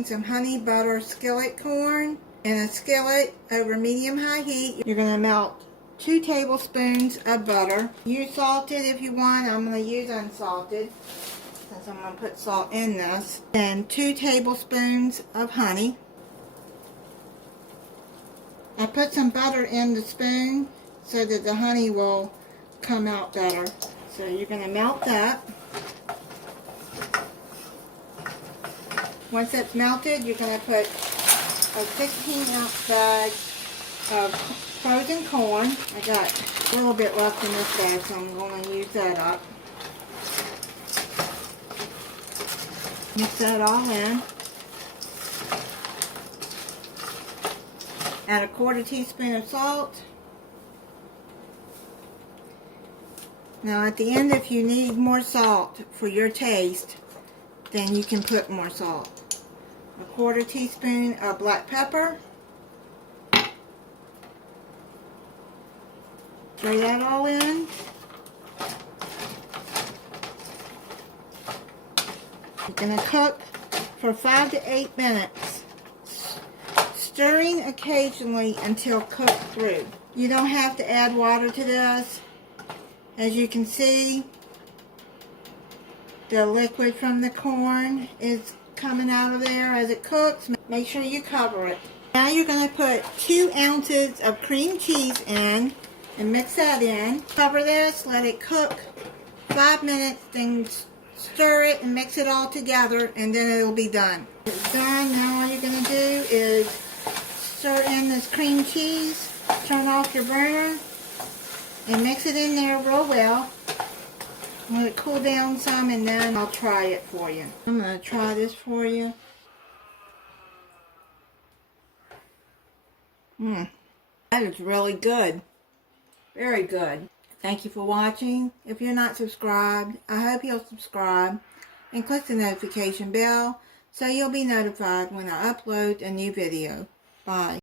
making some honey butter skillet corn. In a skillet over medium-high heat, you're going to melt 2 tablespoons of butter. Use salted if you want. I'm going to use unsalted since I'm going to put salt in this. Then 2 tablespoons of honey. I put some butter in the spoon so that the honey will come out better. So you're going to melt that. Once it's melted, you're going to put a 16-ounce bag of frozen corn. I got a little bit left in this bag, so I'm going to use that up. Mix that all in. Add a 1/4 teaspoon of salt. Now at the end, if you need more salt for your taste, then you can put more salt. A 1/4 teaspoon of black pepper. Throw that all in. You're going to cook for 5 to 8 minutes, stirring occasionally until cooked through. You don't have to add water to this. As you can see, the liquid from the corn is coming out of there as it cooks. Make sure you cover it. Now you're going to put 2 ounces of cream cheese in and mix that in. Cover this, let it cook 5 minutes, then stir it and mix it all together, and then it'll be done. It's done. Now all you're going to do is stir in this cream cheese, turn off your burner, and mix it in there real well. Let it cool down some, and then I'll try it for you. I'm going to try this for you. That is really good. Very good. Thank you for watching. If you're not subscribed, I hope you'll subscribe and click the notification bell so you'll be notified when I upload a new video. Bye.